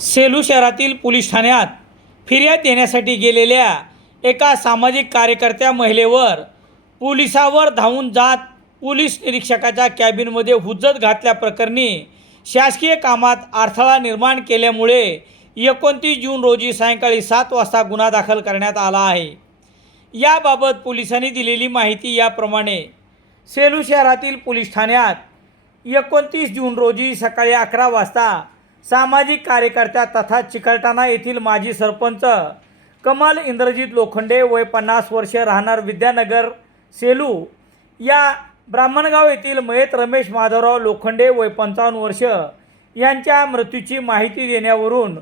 सेलू शहरातील पोलीस ठाण्यात फिर्याद देण्यासाठी गेलेल्या एका सामाजिक कार्यकर्त्या महिलेवर पोलिसावर धावून जात पोलीस निरीक्षकाच्या कॅबिनमध्ये हुज्जत घातल्याप्रकरणी शासकीय कामात अडथळा निर्माण केल्यामुळे एकोणतीस जून रोजी सायंकाळी सात वाजता गुन्हा दाखल करण्यात आला आहे. याबाबत पोलिसांनी दिलेली माहिती याप्रमाणे सेलू शहरातील पोलीस ठाण्यात एकोणतीस जून रोजी सकाळी अकरा वाजता सामाजिक कार्यकर्त्या तथा चिकलठाणा येथील माजी सरपंच कमल इंद्रजित लोखंडे वय पन्नास वर्षे राहणार विद्यानगर सेलू या ब्राह्मणगाव येथील मयत रमेश माधवराव लोखंडे वय पंचावन्न वर्ष यांच्या मृत्यूची माहिती देण्यावरून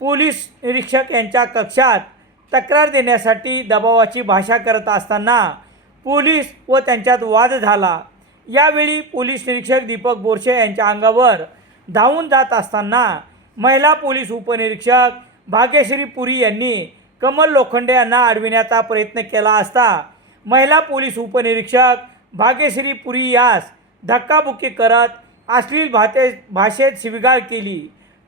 पोलीस निरीक्षक यांच्या कक्षात तक्रार देण्यासाठी दबावाची भाषा करत असताना पोलीस व त्यांच्यात वाद झाला. यावेळी पोलीस निरीक्षक दीपक बोरशे यांच्या अंगावर धावून जात असताना महिला पोलीस उपनिरीक्षक भाग्यश्री पुरी यांनी कमल लोखंडे यांना अडविण्याचा प्रयत्न केला असता महिला पोलीस उपनिरीक्षक भाग्यश्री पुरी यास धक्काबुक्की करत अश्लील भाते भाषेत शिविगाळ केली.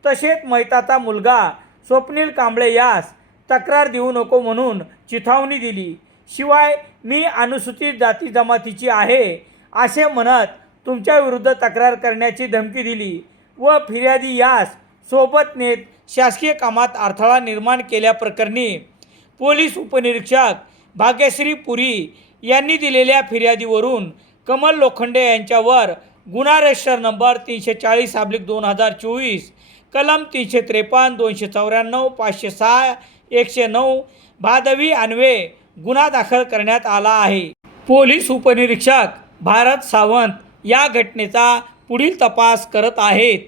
तसेच मैताचा मुलगा स्वप्नील कांबळे यास तक्रार देऊ नको म्हणून चिथावणी दिली. शिवाय मी अनुसूचित जाती जमातीची आहे असे म्हणत तुमच्याविरुद्ध तक्रार करण्याची धमकी दिली. व फिर्यादी यास सोबत नेत शासकीय कामात अडथळा निर्माण केल्याप्रकरणी पोलीस उपनिरीक्षक भाग्यश्री पुरी यांनी दिलेल्या फिर्यादीवरून कमल लोखंडे यांच्यावर गुन्हा रजिस्टर नंबर तीनशे चाळीस अब्लिक दोन हजार चोवीस कलम तीनशे त्रेपन्न दोनशे चौऱ्याण्णव पाचशे सहा एकशे नऊ भादवी अन्वे गुन्हा दाखल करण्यात आला आहे. पोलीस उपनिरीक्षक भारत सावंत या घटनेचा पुढील तपास करत आहेत.